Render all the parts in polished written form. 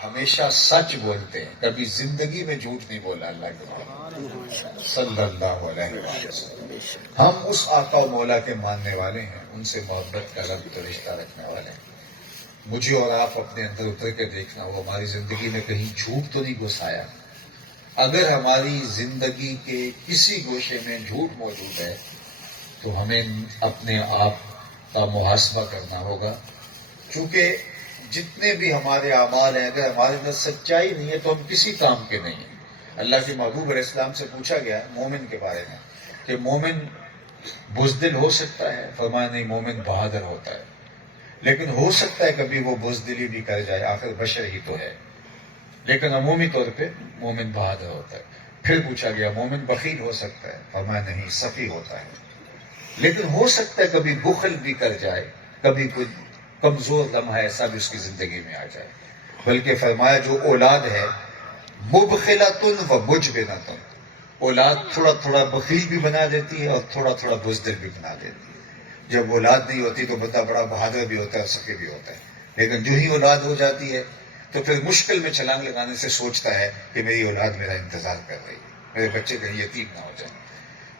ہمیشہ سچ بولتے ہیں، کبھی زندگی میں جھوٹ نہیں بولا اللہ کے محبوب صلی اللہ علیہ وسلم۔ ہم اس آقا و مولا کے ماننے والے ہیں، ان سے محبت کا ربط و رشتہ رکھنے والے ہیں۔ مجھے اور آپ اپنے اندر اتر کے دیکھنا ہو، ہماری زندگی میں کہیں جھوٹ تو نہیں گھسایا۔ اگر ہماری زندگی کے کسی گوشے میں جھوٹ موجود ہے تو ہمیں اپنے آپ کا محاسبہ کرنا ہوگا، کیونکہ جتنے بھی ہمارے اعمال ہیں اگر ہمارے اندر سچائی نہیں ہے تو ہم کسی کام کے نہیں ہیں۔ اللہ کے محبوب علیہ السلام سے پوچھا گیا مومن کے بارے میں کہ مومن بزدل ہو سکتا ہے؟ فرمایا نہیں، مومن بہادر ہوتا ہے، لیکن ہو سکتا ہے کبھی وہ بزدلی بھی کر جائے، آخر بشر ہی تو ہے، لیکن عمومی طور پہ مومن بہادر ہوتا ہے۔ پھر پوچھا گیا مومن بخیل ہو سکتا ہے؟ فرمایا نہیں، سخی ہوتا ہے، لیکن ہو سکتا ہے کبھی بخل بھی کر جائے، کبھی کوئی کمزور لمحہ ایسا بھی اس کی زندگی میں آ جائے۔ بلکہ فرمایا جو اولاد ہے مبخلۃ و مجبنۃ، اولاد تھوڑا تھوڑا بخیل بھی بنا دیتی ہے اور تھوڑا تھوڑا بزدل بھی بنا دیتی ہے۔ جب اولاد نہیں ہوتی تو بندہ بڑا بہادر بھی ہوتا ہے اور سخی بھی ہوتا ہے، لیکن جو ہی اولاد ہو جاتی ہے تو پھر مشکل میں چھلانگ لگانے سے سوچتا ہے کہ میری اولاد میرا انتظار کر رہی ہے، میرے بچے کہیں یتیم نہ ہو جائیں،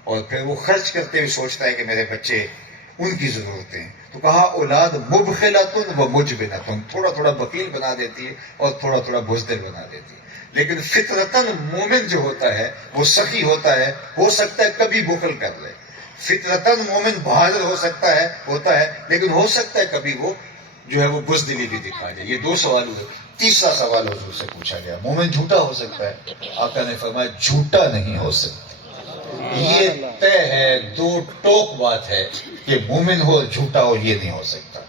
اور پھر وہ خرچ کرتے ہوئے سوچتا ہے کہ میرے بچے ان کی ضرورتیں ہیں۔ تو کہا اولاد مبخلۃ و مجبنۃ، تھوڑا تھوڑا بخیل بنا دیتی ہے اور تھوڑا تھوڑا بزدل بنا دیتی ہے، لیکن فطرتاً مومن جو ہوتا ہے وہ سخی ہوتا ہے، ہو سکتا ہے کبھی بخل کر لے۔ فطرتاً مومن بہادر ہو سکتا ہے، ہوتا ہے، لیکن ہو سکتا ہے کبھی وہ جو ہے وہ بزدلی بھی دکھا جائے۔ یہ دو سوال ہوئے۔ تیسرا سوال حضور سے پوچھا گیا مومن جھوٹا ہو سکتا ہے؟ آقا نے فرمایا جھوٹا نہیں ہو سکتا۔ یہ طے ہے، دو ٹوک بات ہے کہ مومن ہو جھوٹا ہو یہ نہیں ہو سکتا۔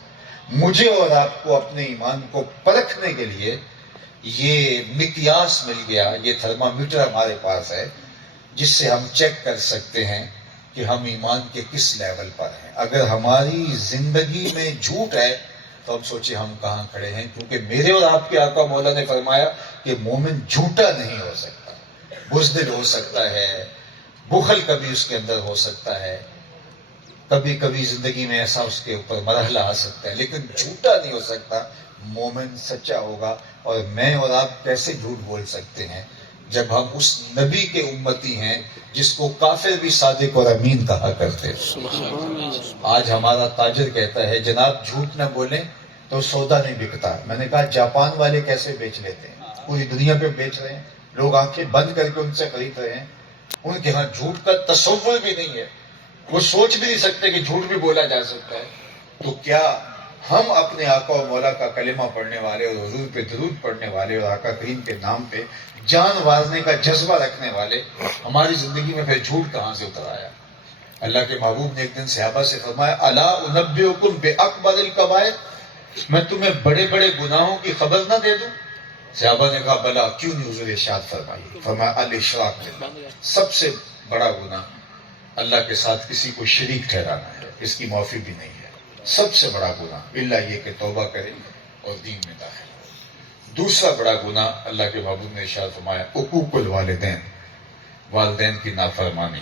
مجھے اور آپ کو اپنے ایمان کو پرکھنے کے لیے یہ مقیاس مل گیا، یہ تھرمامیٹر ہمارے پاس ہے جس سے ہم چیک کر سکتے ہیں کہ ہم ایمان کے کس لیول پر ہیں۔ اگر ہماری زندگی میں جھوٹ ہے تو ہم سوچیں ہم کہاں کھڑے ہیں، کیونکہ میرے اور آپ کے آقا مولا نے فرمایا کہ مومن جھوٹا نہیں ہو سکتا، بزدل ہو سکتا ہے، بخل کبھی اس کے اندر ہو سکتا ہے، کبھی کبھی زندگی میں ایسا اس کے اوپر مرحلہ آ سکتا ہے، لیکن جھوٹا نہیں ہو سکتا۔ مومن سچا ہوگا۔ اور میں اور آپ کیسے جھوٹ بول سکتے ہیں جب ہم اس نبی کے امتی ہیں جس کو کافر بھی صادق اور امین کہا کرتے ہیں۔ آج ہمارا تاجر کہتا ہے جناب جھوٹ نہ بولیں تو سودا نہیں بکتا۔ میں نے کہا جاپان والے کیسے بیچ لیتے ہیں؟ پوری دنیا پہ بیچ رہے ہیں، لوگ آنکھیں بند کر کے ان سے خرید رہے ہیں، ان کے ہاں جھوٹ کا تصور بھی نہیں ہے، وہ سوچ بھی نہیں سکتے کہ جھوٹ بھی بولا جا سکتا ہے۔ تو کیا ہم اپنے آقا و مولا کا کلمہ پڑھنے والے اور حضور پہ درود پڑھنے والے اور آقا کریم کے نام پہ جان وارنے کا جذبہ رکھنے والے، ہماری زندگی میں پھر جھوٹ کہاں سے اتر آیا؟ اللہ کے محبوب نے ایک دن صحابہ سے فرمایا الا انبئکم باکبر الکبائر، میں تمہیں بڑے بڑے گناہوں کی خبر نہ دے دوں؟ صحابہ نے کہا بلا، کیوں نہیں حضور ارشاد فرمائی؟ فرمایا الاشراک باللہ، سب سے بڑا گناہ اللہ کے ساتھ کسی کو شریک ٹھہرانا ہے، اس کی معافی بھی نہیں ہے، سب سے بڑا گناہ، الا یہ کہ توبہ کرے اور دین میں داخل ہو۔ دوسرا بڑا گناہ اللہ کے محبوب نے ارشاد فرمایا عقوق الوالدین، والدین کی نافرمانی۔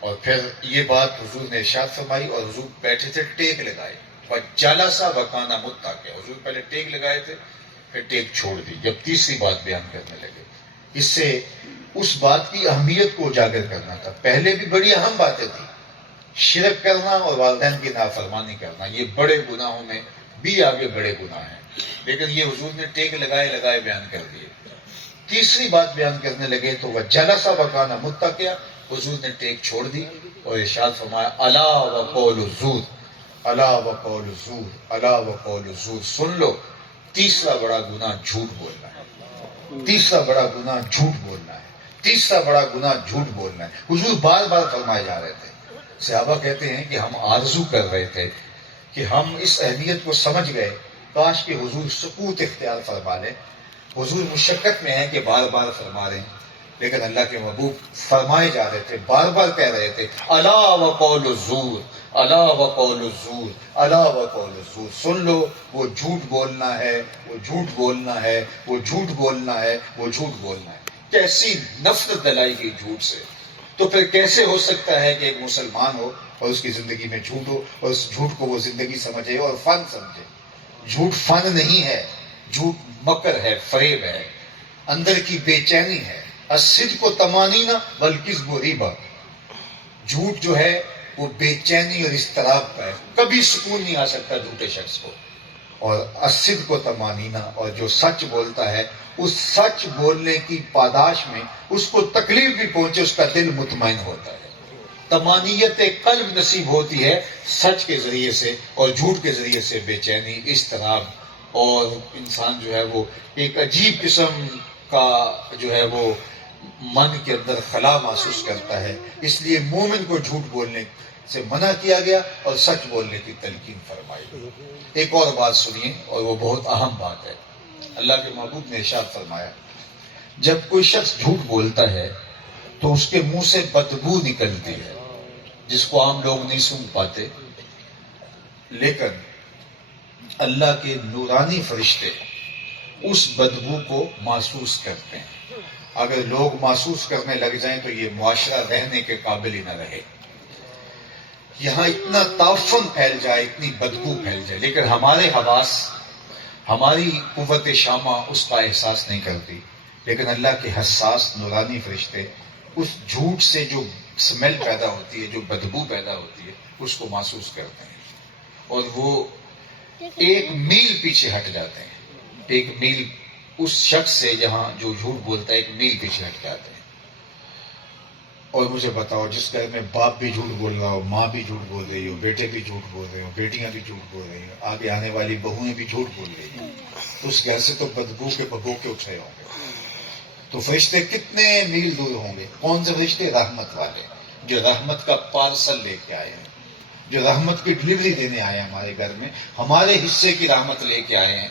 اور پھر یہ بات حضور نے ارشاد فرمائی اور حضور بیٹھے تھے ٹیک لگائے، فجلس وکان متکئا، حضور پہلے ٹیک لگائے تھے پھر ٹیک چھوڑ دی، جب تیسری بات بیان کرنے لگے۔ اس سے اس بات کی اہمیت کو اجاگر کرنا تھا۔ پہلے بھی بڑی اہم باتیں تھیں، شرک کرنا اور والدین کی نافرمانی کرنا، یہ بڑے گناہوں میں بھی آگے بڑے گناہ ہیں، لیکن یہ حضور نے ٹیک لگائے لگائے بیان کر دیے۔ تیسری بات بیان کرنے لگے تو وجلس وکان متکئا، حضور نے ٹیک چھوڑ دی اور ارشاد فرمایا الا وقول الزور، الا وقول الزور، الا وقول الزور، سن لو تیسرا بڑا گناہ جھوٹ بولنا ہے، تیسرا بڑا گناہ جھوٹ بولنا ہے، تیسرا بڑا گناہ جھوٹ بولنا ہے۔ حضور بار بار فرمائے جا رہے تھے۔ صحابہ کہتے ہیں کہ ہم آرزو کر رہے تھے کہ ہم اس اہمیت کو سمجھ گئے، کاش کہ حضور سکوت اختیار فرما لیں۔ حضور مشقت میں ہیں کہ بار بار فرما رہے ہیں، لیکن اللہ کے محبوب فرمائے جا رہے تھے، بار بار کہہ رہے تھے الا وقول الزور، الا وقول الزور، الا وقول الزور، سن لو وہ جھوٹ بولنا ہے، وہ جھوٹ بولنا ہے، وہ جھوٹ بولنا ہے، وہ جھوٹ بولنا ہے۔ کیسی نفرت دلائی گئی جھوٹ سے۔ تو پھر کیسے ہو سکتا ہے کہ ایک مسلمان ہو اور اس کی زندگی میں جھوٹ ہو اور اس جھوٹ کو وہ زندگی سمجھے اور فن سمجھے؟ جھوٹ فن نہیں ہے، جھوٹ مکر ہے، فریب ہے، اندر کی بے چینی ہے۔ الصدق و طمانینہ والکذب ریبہ، جھوٹ جو ہے وہ بے چینی اور اضطراب کا ہے، کبھی سکون نہیں آ سکتا جھوٹے شخص کو۔ اور الصدق و طمانینہ، اور جو سچ بولتا ہے اس سچ بولنے کی پاداش میں اس کو تکلیف بھی پہنچے اس کا دل مطمئن ہوتا ہے۔ طمانیت قلب نصیب ہوتی ہے سچ کے ذریعے سے، اور جھوٹ کے ذریعے سے بے چینی، اضطراب، اور انسان جو ہے وہ ایک عجیب قسم کا جو ہے وہ من کے اندر خلا محسوس کرتا ہے۔ اس لیے مومن کو جھوٹ بولنے سے منع کیا گیا اور سچ بولنے کی تلقین فرمائی۔ ایک اور بات سنیے، اور وہ بہت اہم بات ہے۔ اللہ کے محبوب نے ارشاد فرمایا، جب کوئی شخص جھوٹ بولتا ہے تو اس کے منہ سے بدبو نکلتی ہے جس کو عام لوگ نہیں سونگھ پاتے، لیکن اللہ کے نورانی فرشتے اس بدبو کو محسوس کرتے ہیں۔ اگر لوگ محسوس کرنے لگ جائیں تو یہ معاشرہ رہنے کے قابل ہی نہ رہے۔ یہاں اتنا تعفن پھیل جائے، اتنی بدبو پھیل جائے، لیکن ہمارے حواس، ہماری قوت شامہ اس کا احساس نہیں کرتی، لیکن اللہ کے حساس نورانی فرشتے اس جھوٹ سے جو سمیل پیدا ہوتی ہے، جو بدبو پیدا ہوتی ہے، اس کو محسوس کرتے ہیں، اور وہ ایک میل پیچھے ہٹ جاتے ہیں، ایک میل اس شخص سے جہاں جو جھوٹ بولتا ہے، ایک میل پیچھے ہٹ جاتے ہیں۔ اور مجھے بتاؤ، جس گھر میں باپ بھی جھوٹ بول رہا ہو، ماں بھی جھوٹ بول رہی ہو، بیٹے بھی جھوٹ بول رہے ہو، بیٹیاں بھی جھوٹ بول رہی ہو، آگے آنے والی بہویں بھی جھوٹ بول رہی ہیں، تو اس گھر سے تو بدبو کے بگوکے اٹھ رہے ہوں گے۔ تو فرشتے کتنے میل دور ہوں گے؟ کون سے فرشتے؟ رحمت والے، جو رحمت کا پارسل لے کے آئے ہیں، جو رحمت کی ڈلیوری دینے آئے ہیں ہمارے گھر میں، ہمارے حصے کی رحمت لے کے آئے ہیں۔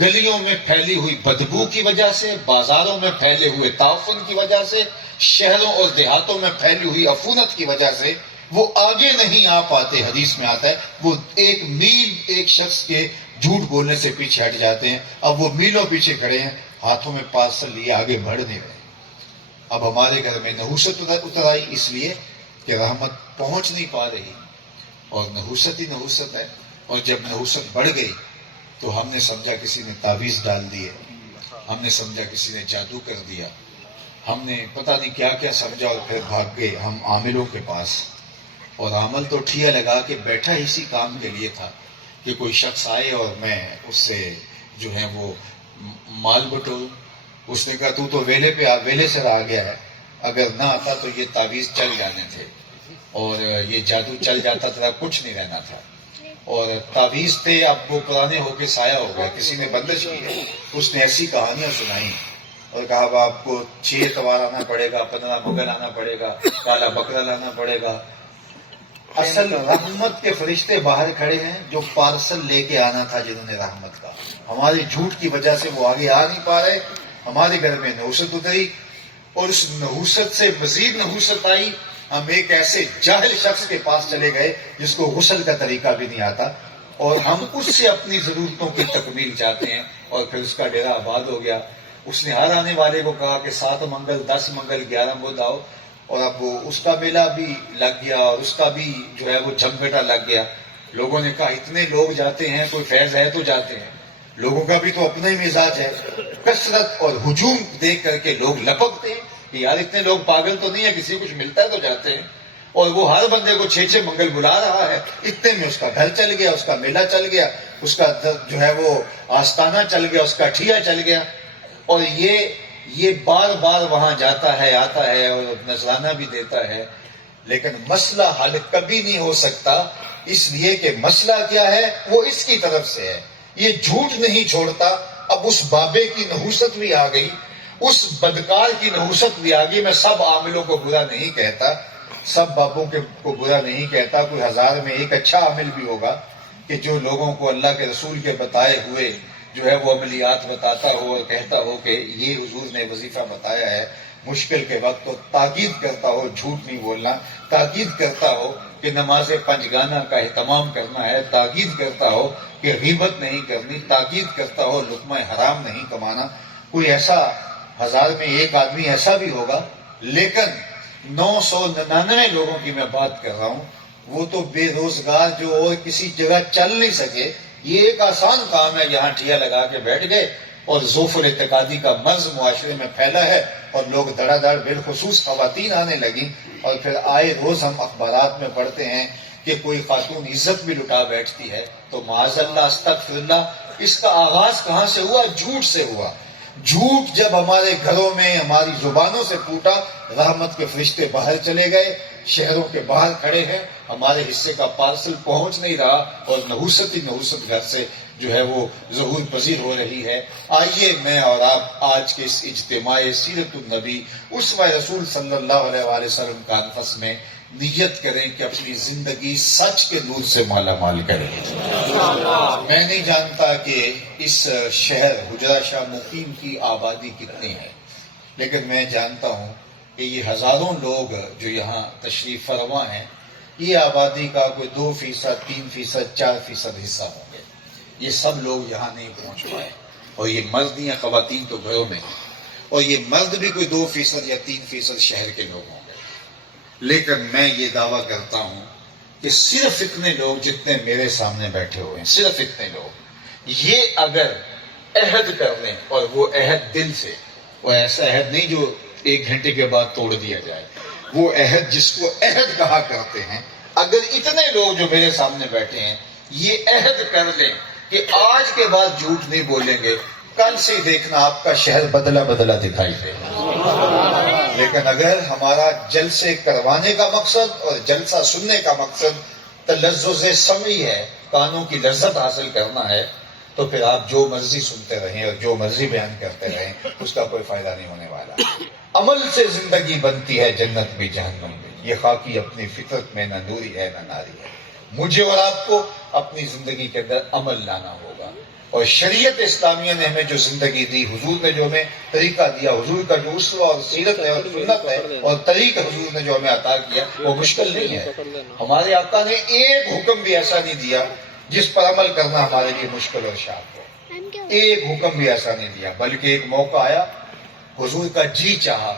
گلیوں میں پھیلی ہوئی بدبو کی وجہ سے، بازاروں میں پھیلے ہوئے تعفن کی وجہ سے، شہروں اور دیہاتوں میں پھیلی ہوئی عفونت کی وجہ سے وہ آگے نہیں آ پاتے۔ حدیث میں آتا ہے وہ ایک میل ایک شخص کے جھوٹ بولنے سے پیچھے ہٹ جاتے ہیں۔ اب وہ میلوں پیچھے کھڑے ہیں، ہاتھوں میں پارسل لیے آگے بڑھ نہیں رہے۔ اب ہمارے گھر میں نحوست اتر آئی، اس لیے کہ رحمت پہنچ نہیں پا رہی، اور نحوست ہی نحوست ہے۔ اور جب نحوست بڑھ گئی تو ہم نے سمجھا کسی نے تعویذ ڈال دیے، ہم نے سمجھا کسی نے جادو کر دیا، ہم نے پتہ نہیں کیا کیا سمجھا، اور پھر بھاگ گئے ہم عاملوں کے پاس۔ اور عامل تو ٹھیا لگا کے بیٹھا اسی کام کے لیے تھا کہ کوئی شخص آئے اور میں اس سے جو ہے وہ مال بٹوروں۔ اس نے کہا تو ویلے سے آ گیا ہے، اگر نہ آتا تو یہ تعویذ چل جانے تھے، اور یہ جادو چل جاتا تھا، کچھ نہیں رہنا تھا۔ اور تعویذ تھے، اب وہ پرانے ہو کے سایہ ہو گئے، کسی نے بندش کی، اس نے ایسی کہانیاں سنائی اور کہا اب آپ کو 6 اتوار آنا پڑے گا، 15 مغل آنا پڑے گا، کالا بکرا لانا پڑے گا۔ اصل رحمت کے فرشتے باہر کھڑے ہیں جو پارسل لے کے آنا تھا، جنہوں نے رحمت کا، ہماری جھوٹ کی وجہ سے وہ آگے آ نہیں پا رہے۔ ہمارے گھر میں نحوست اتری، اور اس نحوست سے مزید نحوست آئی۔ ہم ایک ایسے جاہل شخص کے پاس چلے گئے جس کو غسل کا طریقہ بھی نہیں آتا، اور ہم اس سے اپنی ضرورتوں کی تکمیل چاہتے ہیں، اور پھر اس کا ڈیرا آباد ہو گیا۔ اس نے ہر آنے والے کو کہا کہ 7 منگل 10 منگل 11 بدھ آؤ، اور اب وہ اس کا میلہ بھی لگ گیا، اور اس کا بھی جو ہے وہ جھمگٹا لگ گیا۔ لوگوں نے کہا اتنے لوگ جاتے ہیں، کوئی فیض ہے تو جاتے ہیں، لوگوں کا بھی تو اپنا ہی مزاج ہے۔ کثرت اور ہجوم دیکھ کر کے لوگ لپکتے ہیں کہ یار اتنے لوگ پاگل تو نہیں ہے، کسی کچھ ملتا ہے تو جاتے ہیں۔ اور وہ ہر بندے کو 6 منگل بلا رہا ہے، اتنے میں اس کا گھر چل گیا، اس کا میلہ چل گیا، اس کا جو ہے وہ آستانہ چل گیا، اس کا ٹھیا چل گیا۔ اور یہ بار بار وہاں جاتا ہے، آتا ہے، اور نذرانہ بھی دیتا ہے، لیکن مسئلہ حل کبھی نہیں ہو سکتا، اس لیے کہ مسئلہ کیا ہے؟ وہ اس کی طرف سے ہے۔ یہ جھوٹ نہیں چھوڑتا۔ اب اس بابے کی نحوست بھی آ گئی، اس بدکار کی نحوست بھی آ گئی۔ میں سب عاملوں کو برا نہیں کہتا، سب بابوں کو برا نہیں کہتا، کوئی 1000 میں ایک اچھا عامل بھی ہوگا کہ جو لوگوں کو اللہ کے رسول کے بتائے ہوئے جو ہے وہ عملیات بتاتا ہو اور کہتا ہو کہ یہ حضور نے وظیفہ بتایا ہے، مشکل کے وقت تو تاکید کرتا ہو جھوٹ نہیں بولنا، تاکید کرتا ہو کہ نماز پنجگانہ کا اہتمام کرنا ہے، تاکید کرتا ہو کہ غیبت نہیں کرنی، تاکید کرتا ہو لقمہ حرام نہیں کمانا۔ کوئی ایسا 1000 میں ایک آدمی ایسا بھی ہوگا، لیکن 999 لوگوں کی میں بات کر رہا ہوں، وہ تو بے روزگار جو اور کسی جگہ چل نہیں سکے، یہ ایک آسان کام ہے، یہاں ٹھیا لگا کے بیٹھ گئے اور ذوف الاعتقادی کا مرض معاشرے میں پھیلا ہے اور لوگ دڑا دڑ بالخصوص خواتین آنے لگیں، اور پھر آئے روز ہم اخبارات میں پڑھتے ہیں کہ کوئی خاتون عزت بھی لٹا بیٹھتی ہے، تو معاذ اللہ استغفر اللہ۔ اس کا آغاز کہاں سے ہوا؟ جھوٹ سے ہوا۔ جھوٹ جب ہمارے گھروں میں ہماری زبانوں سے پھوٹا، رحمت کے فرشتے باہر چلے گئے، شہروں کے باہر کھڑے ہیں، ہمارے حصے کا پارسل پہنچ نہیں رہا اور نحوست ہی نحوست گھر سے جو ہے وہ ظہور پذیر ہو رہی ہے۔ آئیے میں اور آپ آج کے اس اجتماع سیرت النبی اسوہ رسول صلی اللہ علیہ وآلہ وسلم کانفرنس میں نیت کریں کہ اپنی زندگی سچ کے نور سے مالا مال کریں۔ میں نہیں جانتا کہ اس شہر حجرہ شاہ مقیم کی آبادی کتنی ہے، لیکن میں جانتا ہوں کہ یہ ہزاروں لوگ جو یہاں تشریف فرما ہیں، یہ آبادی کا کوئی 2%، 3%، 4% حصہ ہوں گے۔ یہ سب لوگ یہاں نہیں پہنچ پائے، اور یہ مرد یا خواتین تو گھروں میں ہیں، اور یہ مرد بھی کوئی 2% یا 3% شہر کے لوگ ہوں گے۔ لیکن میں یہ دعویٰ کرتا ہوں کہ صرف اتنے لوگ جتنے میرے سامنے بیٹھے ہوئے ہیں، صرف اتنے لوگ یہ اگر عہد کر لیں، اور وہ عہد دل سے، وہ ایسا عہد نہیں جو 1 گھنٹے کے بعد توڑ دیا جائے، وہ عہد جس کو عہد کہا کرتے ہیں، اگر اتنے لوگ جو میرے سامنے بیٹھے ہیں یہ عہد کر لیں کہ آج کے بعد جھوٹ نہیں بولیں گے، کل سے دیکھنا آپ کا شہر بدلا بدلا دکھائی دے گا۔ لیکن اگر ہمارا جلسے کروانے کا مقصد اور جلسہ سننے کا مقصد تلذذ سمعی ہے، کانوں کی لذت حاصل کرنا ہے، تو پھر آپ جو مرضی سنتے رہیں اور جو مرضی بیان کرتے رہیں، اس کا کوئی فائدہ نہیں ہونے والا۔ عمل سے زندگی بنتی ہے جنت بھی جہنم بھی، یہ خاکی اپنی فطرت میں نہ نوری ہے نہ ناری ہے۔ مجھے اور آپ کو اپنی زندگی کے اندر عمل لانا ہوگا، اور شریعت اسلامیہ نے ہمیں جو زندگی دی، حضور نے جو ہمیں طریقہ دیا، حضور کا جو اسوہ اور سیرت ہے اور سنت ہے اور طریقہ حضور نے جو ہمیں عطا کیا، وہ مشکل نہیں ہے۔ ہمارے آقا نے ایک حکم بھی ایسا نہیں دیا جس پر عمل کرنا ہمارے لیے مشکل اور شاق ہو، ایک حکم بھی ایسا نہیں دیا، بلکہ ایک موقع آیا، حضور کا جی چاہا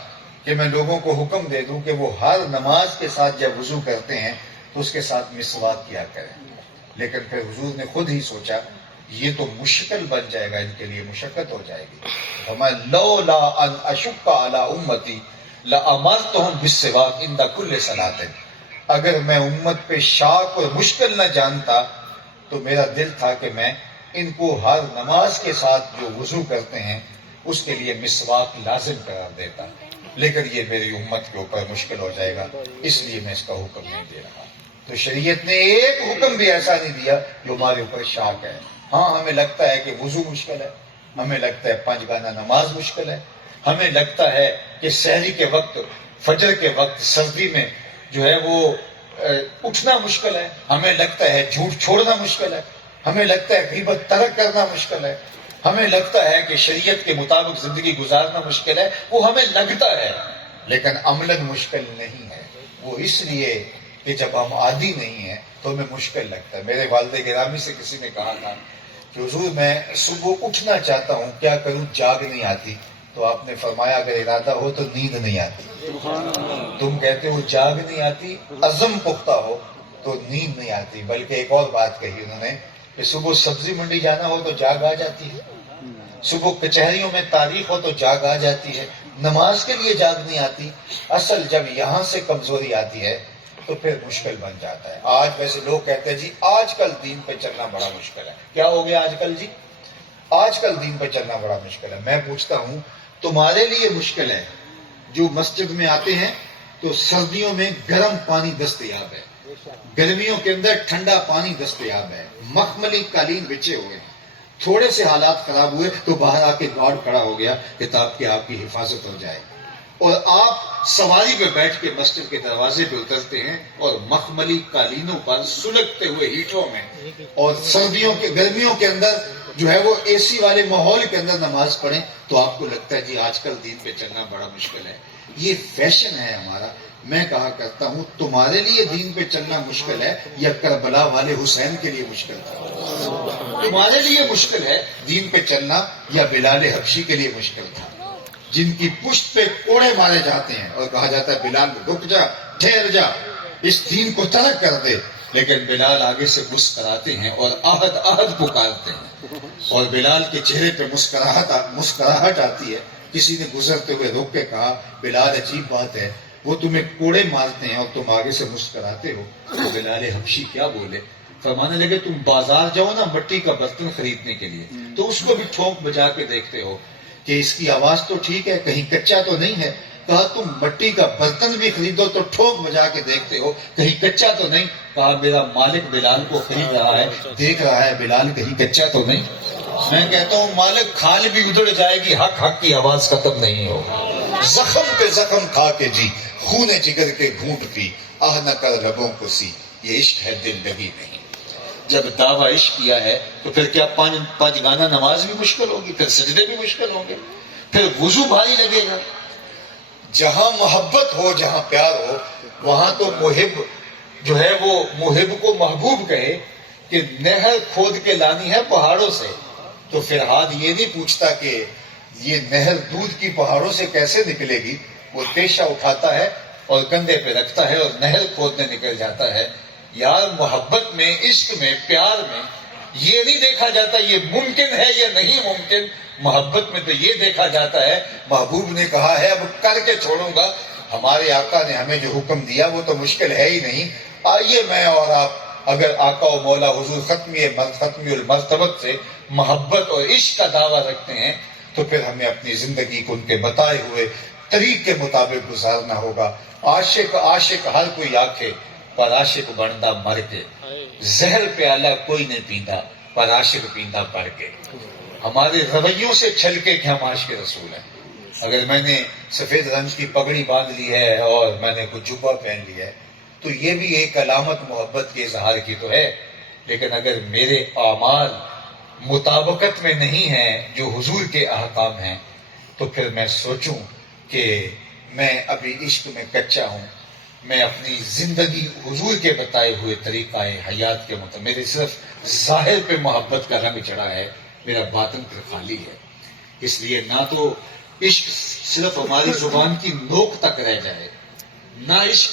کہ میں لوگوں کو حکم دے دوں کہ وہ ہر نماز کے ساتھ جب وضو کرتے ہیں تو اس کے ساتھ مسواک کیا کریں، لیکن پھر حضور نے خود ہی سوچا یہ تو مشکل بن جائے گا، ان کے لیے مشقت ہو جائے گی، فرمایا لولا ان اشق علی امتی لامرتهم بالسواک عند کل صلاۃ، اگر میں امت پہ شاق اور مشکل نہ جانتا تو میرا دل تھا کہ میں ان کو ہر نماز کے ساتھ جو وضو کرتے ہیں اس کے لیے مسواک لازم قرار دیتا، لیکن یہ میری امت کے اوپر مشکل ہو جائے گا، اس لیے میں اس کا حکم نہیں دے رہا۔ تو شریعت نے ایک حکم بھی ایسا نہیں دیا جو ہمارے اوپر شاق ہے۔ ہاں ہمیں لگتا ہے کہ وضو مشکل ہے، ہمیں لگتا ہے 5 گانا نماز مشکل ہے، ہمیں لگتا ہے کہ سحری کے وقت، فجر کے وقت سردی میں جو ہے وہ اٹھنا مشکل ہے، ہمیں لگتا ہے جھوٹ چھوڑنا مشکل ہے، ہمیں لگتا ہے غیبت ترک کرنا مشکل ہے، ہمیں لگتا ہے کہ شریعت کے مطابق زندگی گزارنا مشکل ہے، وہ ہمیں لگتا ہے، لیکن عملاً مشکل نہیں ہے۔ وہ اس لیے کہ جب ہم عادی نہیں ہیں تو ہمیں مشکل لگتا ہے۔ میرے والد گرامی سے کسی نے کہا تھا کہ حضور میں صبح اٹھنا چاہتا ہوں، کیا کروں، جاگ نہیں آتی، تو آپ نے فرمایا اگر ارادہ ہو تو نیند نہیں آتی، تم کہتے ہو جاگ نہیں آتی، عزم پختہ ہو تو نیند نہیں آتی۔ بلکہ ایک اور بات کہی انہوں نے کہ صبح سبزی منڈی جانا ہو تو جاگ آ جاتی ہے، صبح کچہریوں میں تاریخ ہو تو جاگ آ جاتی ہے، نماز کے لیے جاگ نہیں آتی۔ اصل جب یہاں سے کمزوری آتی ہے تو پھر مشکل بن جاتا ہے۔ آج ویسے لوگ کہتے ہیں جی آج کل دین پہ چلنا بڑا مشکل ہے، کیا ہو گیا آج کل جی؟ آج کل دین پہ چلنا بڑا مشکل ہے۔ میں پوچھتا ہوں تمہارے لیے مشکل ہے جو مسجد میں آتے ہیں تو سردیوں میں گرم پانی دستیاب ہے، گرمیوں کے اندر ٹھنڈا پانی دستیاب ہے، مخملی قالین بچھے ہوئے ہیں، تھوڑے سے حالات خراب ہوئے تو باہر آ کے گارڈ کھڑا ہو گیا کہ تاکہ آپ کی حفاظت ہو جائے، اور آپ سواری پہ بیٹھ کے مسجد کے دروازے پہ اترتے ہیں اور مخملی قالینوں پر سلگتے ہوئے ہیٹروں میں، اور سردیوں کے گرمیوں کے اندر جو ہے وہ اے سی والے ماحول کے اندر نماز پڑھیں تو آپ کو لگتا ہے جی آج کل دین پہ چلنا بڑا مشکل ہے۔ یہ فیشن ہے ہمارا۔ میں کہا کرتا ہوں تمہارے لیے دین پہ چلنا مشکل ہے یا کربلا والے حسین کے لیے مشکل تھا؟ تمہارے لیے مشکل ہے دین پہ چلنا یا بلال حبشی کے لیے مشکل تھا، جن کی پشت پہ کوڑے مارے جاتے ہیں اور کہا جاتا ہے بلال رک جا، ٹھہر جا، اس دین کو ترک کر دے، لیکن بلال آگے سے مسکراتے ہیں اور آہد آہد پکارتے ہیں، اور بلال کے چہرے پہ مسکراہٹ آتی ہے۔ کسی نے گزرتے ہوئے روک کے کہا بلال عجیب بات ہے، وہ تمہیں کوڑے مارتے ہیں اور تم آگے سے مسکراتے ہو۔ تو بلال حبشی کیا بولے، فرمانے لگے تم بازار جاؤ نا مٹی کا برتن خریدنے کے لیے، تو اس کو بھی ٹھونک بجا کے دیکھتے ہو کہ اس کی آواز تو ٹھیک ہے، کہیں کچا تو نہیں ہے۔ کہا تم مٹی کا برتن بھی خریدو تو ٹھونک بجا کے دیکھتے ہو، کہیں کچا تو نہیں۔ کہا میرا مالک بلال کو خرید رہا ہے، دیکھ رہا ہے بلال کہیں کچا تو نہیں۔ میں کہتا ہوں مالک کھال بھی ادڑ جائے گی، حق حق کی آواز ختم نہیں ہو۔ زخم پہ زخم کھا کے جی، خون جگر کے گھونٹ پی، آہ نہ کر لبوں کو سی، یہ عشق ہے دل لگی نہیں۔ جب دعویٰ عشق کیا ہے تو پھر کیا پانچ گانا نماز بھی مشکل ہوگی، پھر سجدے بھی مشکل ہوں گے، پھر وضو بھاری لگے گا۔ جہاں محبت ہو، جہاں پیار ہو، وہاں تو محب جو ہے وہ محب کو محبوب کہے کہ نہر کھود کے لانی ہے پہاڑوں سے، تو پھر ہاتھ یہ نہیں پوچھتا کہ یہ نہر دودھ کی پہاڑوں سے کیسے نکلے گی، وہ تیشہ اٹھاتا ہے اور کندھے پہ رکھتا ہے اور نہر کھودنے نکل جاتا ہے۔ یار محبت میں، عشق میں، پیار میں یہ نہیں دیکھا جاتا یہ ممکن ہے یا نہیں ممکن، محبت میں تو یہ دیکھا جاتا ہے محبوب نے کہا ہے اب کر کے چھوڑوں گا۔ ہمارے آقا نے ہمیں جو حکم دیا وہ تو مشکل ہے ہی نہیں۔ آئیے میں اور آپ اگر آقا و مولا حضور ختمی المرتبت سے محبت اور عشق کا دعویٰ رکھتے ہیں تو پھر ہمیں اپنی زندگی کو ان کے بتائے ہوئے طریق کے مطابق گزارنا ہوگا۔ عاشق ہر کوئی آکھے پر عاشق بندا مر کے، زہر پیالہ کوئی نہیں پیندا پر عاشق پیندا پڑھ کے۔ ہمارے رویوں سے چھل کے کہ ہم عاشق رسول ہیں۔ اگر میں نے سفید رنگ کی پگڑی باندھ لی ہے اور میں نے کچھ جبہ پہن لیا ہے تو یہ بھی ایک علامت محبت کے اظہار کی تو ہے، لیکن اگر میرے اعمال مطابقت میں نہیں ہیں جو حضور کے احکام ہیں تو پھر میں سوچوں کہ میں ابھی عشق میں کچا ہوں، میں اپنی زندگی حضور کے بتائے ہوئے طریقہ حیات کے مطابق، میرے صرف ظاہر پہ محبت کا رنگ چڑھا ہے، میرا باطن پھر خالی ہے۔ اس لیے نہ تو عشق صرف ہماری زبان کی نوک تک رہ جائے، نہ عشق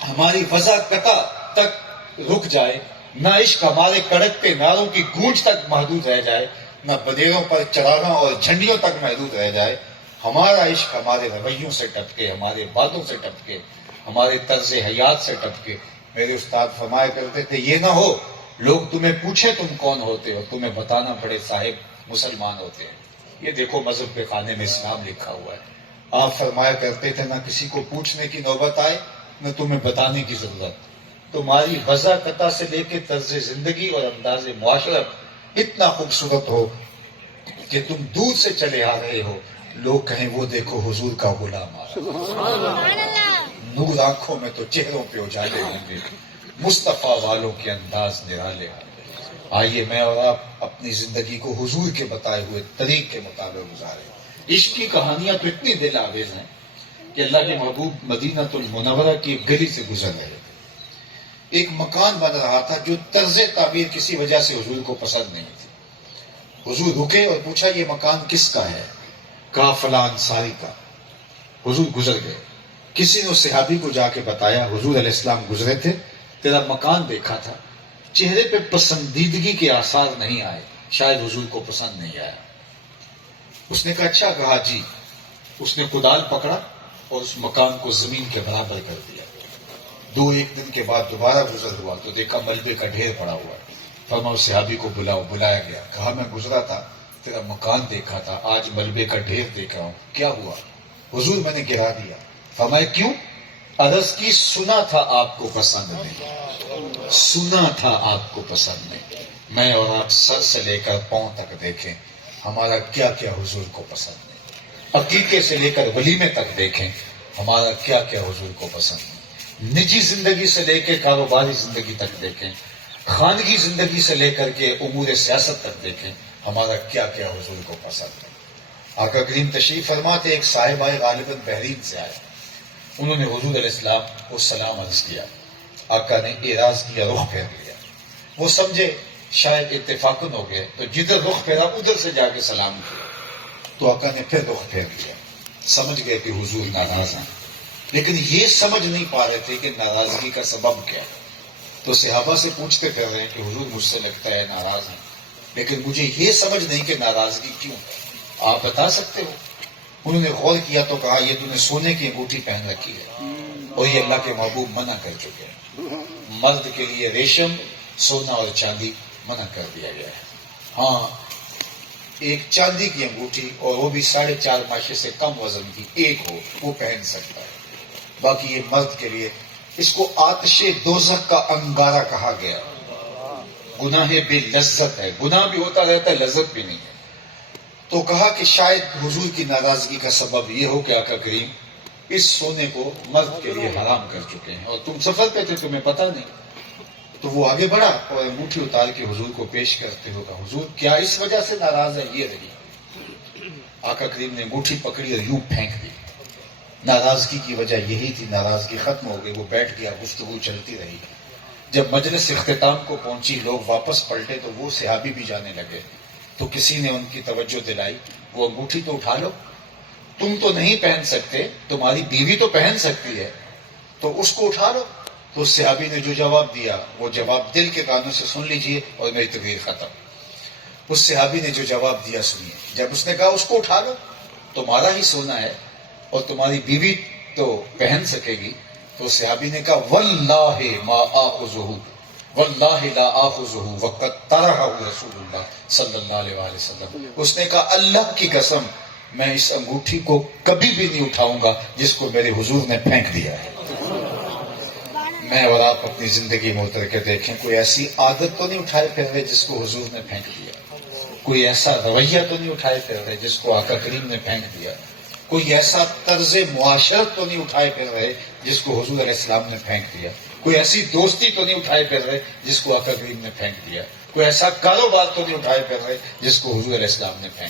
ہماری وضع قطع تک رک جائے، نہ عشق ہمارے کڑکتے نعروں کی گونج تک محدود رہ جائے، نہ بدیروں پر چراغاں اور جھنڈیوں تک محدود رہ جائے۔ ہمارا عشق ہمارے رویوں سے ٹپکے، ہمارے باتوں سے ٹپکے، ہمارے طرز حیات سے ٹپکے۔ میرے استاد فرمایا کرتے تھے یہ نہ ہو لوگ تمہیں پوچھیں تم کون ہوتے ہو، تمہیں بتانا پڑے صاحب مسلمان ہوتے ہیں۔ یہ دیکھو مذہب کے خانے میں اسلام لکھا ہوا ہے۔ آپ فرمایا کرتے تھے نہ کسی کو پوچھنے کی نوبت آئے نہ تمہیں بتانے کی ضرورت۔ تمہاری وضع قطع سے لے کے طرز زندگی اور انداز معاشرت اتنا خوبصورت ہو کہ تم دور سے چلے آ رہے ہو، لوگ کہیں وہ دیکھو حضور کا غلام آ رہا ہے۔ نور آنکھوں میں تو چہروں پہ اجالے ہوں گے، مصطفیٰ والوں کے انداز نرالے ہوں گے۔ آئیے میں اور آپ اپنی زندگی کو حضور کے بتائے ہوئے طریق کے مطابق گزاریں۔ عشق کی کہانیاں تو اتنی دل آویز ہیں کہ اللہ کے محبوب مدینہ المنورہ کی ایک گلی سے گزر رہے تھے، ایک مکان بن رہا تھا جو طرز تعبیر کسی وجہ سے حضور کو پسند نہیں تھی۔ حضور رکے اور پوچھا یہ مکان کس کا ہے؟ کہا فلاں انصاری کا۔ حضور گزر گئے، کسی نے صحابی کو جا کے بتایا حضور علیہ السلام گزرے تھے، تیرا مکان دیکھا تھا، چہرے پہ پسندیدگی کے آثار نہیں آئے، شاید حضور کو پسند نہیں آیا۔ اس نے کہا اچھا، کہا جی۔ اس نے کدال پکڑا اور اس مکان کو زمین کے برابر کر دیا۔ ایک دن کے بعد دوبارہ گزر ہوا تو دیکھا ملبے کا ڈھیر پڑا ہوا ہے۔ فرمایا صحابی کو بلایا گیا، کہا میں گزرا تھا، تیرا مکان دیکھا تھا، آج ملبے کا ڈھیر دیکھ رہا ہوں، کیا ہوا؟ حضور میں نے گرا دیا۔ فرمایا کیوں؟ عرض کی سنا تھا آپ کو پسند نہیں، سنا تھا آپ کو پسند نہیں۔ میں اور آپ سر سے لے کر پاؤں تک دیکھیں ہمارا کیا کیا حضور کو پسند نہیں، عقیقے سے لے کر ولیمے تک دیکھیں ہمارا کیا کیا حضور کو پسند نہیں، نجی زندگی سے لے کے کاروباری زندگی تک دیکھیں، خانگی زندگی سے لے کر کے امور سیاست تک دیکھیں ہمارا کیا کیا حضور کو پسند ہے۔ آقا کریم تشریف فرما تھے، ایک صاحب آئے غالباً بحرین سے آئے، انہوں نے حضور علیہ السلام کو سلام عرض کیا، آقا نے اعراض کیا، رخ پھیر لیا، وہ سمجھے شاید اتفاقن ہو گئے تو جدھر رخ پھیرا ادھر سے جا کے سلام کیا، تو آقا نے پھر رخ پھیر لیا، سمجھ گئے کہ حضور ناراض ہیں، لیکن یہ سمجھ نہیں پا رہے تھے کہ ناراضگی کا سبب کیا ہے۔ تو صحابہ سے پوچھتے پھر رہے ہیں کہ حضور مجھ سے لگتا ہے ناراض ہیں، لیکن مجھے یہ سمجھ نہیں کہ ناراضگی کیوں ہے، آپ بتا سکتے ہو؟ انہوں نے غور کیا تو کہا یہ تو نے سونے کی انگوٹھی پہن رکھی ہے اور یہ اللہ کے محبوب منع کر چکے ہیں، مرد کے لیے ریشم، سونا اور چاندی منع کر دیا گیا ہے۔ ہاں ایک چاندی کی انگوٹھی اور وہ بھی 4.5 ماشے سے کم وزن کی ایک ہو وہ پہن سکتا ہے، باقی یہ مرد کے لیے، اس کو آتش دوزخ کا انگارہ کہا گیا۔ گناہ بے لذت ہے، گناہ بھی ہوتا رہتا ہے، لذت بھی نہیں ہے۔ تو کہا کہ شاید حضور کی ناراضگی کا سبب یہ ہو کہ آقا کریم اس سونے کو مرد کے لیے حرام کر چکے ہیں اور تم سفر پہ تھے تمہیں پتہ نہیں۔ تو وہ آگے بڑھا اور انگوٹھی اتار کے حضور کو پیش کرتے ہوئے کہا حضور کیا اس وجہ سے ناراض ہے؟ یہ رہی۔ آقا کریم نے انگوٹھی پکڑی اور یوں پھینک دی۔ ناراضگی کی وجہ یہی تھی، ناراضگی ختم ہو گئی، وہ بیٹھ گیا، گفتگو چلتی رہی۔ جب مجلس اختتام کو پہنچی، لوگ واپس پلٹے تو وہ صحابی بھی جانے لگے، تو کسی نے ان کی توجہ دلائی، وہ انگوٹھی تو اٹھا لو، تم تو نہیں پہن سکتے، تمہاری بیوی تو پہن سکتی ہے، تو اس کو اٹھا لو۔ تو اس صحابی نے جو جواب دیا وہ جواب دل کے کانوں سے سن لیجئے اور میری تقریر ختم۔ اس صحابی نے جو جواب دیا سنیے، جب اس نے کہا اس کو اٹھا لو، تمہارا ہی سونا ہے اور تمہاری بیوی تو پہن سکے گی، تو صحابی نے کہا واللہ ما آخذہ، واللہ لا آخذہ وقد طرحہ رسول اللہ صلی اللہ علیہ وآلہ وسلم۔ اس نے کہا اللہ کی قسم میں اس انگوٹھی کو کبھی بھی نہیں اٹھاؤں گا جس کو میرے حضور نے پھینک دیا ہے۔ میں اور آپ اپنی زندگی میں اتر کے دیکھیں، کوئی ایسی عادت تو نہیں اٹھائے پھر رہے جس کو حضور نے پھینک دیا، کوئی ایسا رویہ تو نہیں اٹھائے پھر رہے جس کو آقا کریم نے پھینک دیا، کوئی ایسا طرز معاشرت تو نہیں اٹھائے پھر رہے جس کو حضور علیہ السلام نے پھینک دیا، کوئی ایسی دوستی تو نہیں اٹھائے پھر رہے جس کو آقا کریم نے پھینک دیا، کوئی ایسا کاروبار تو نہیں اٹھائے پھر رہے جس کو حضور علیہ السلام نے پھینک دیا۔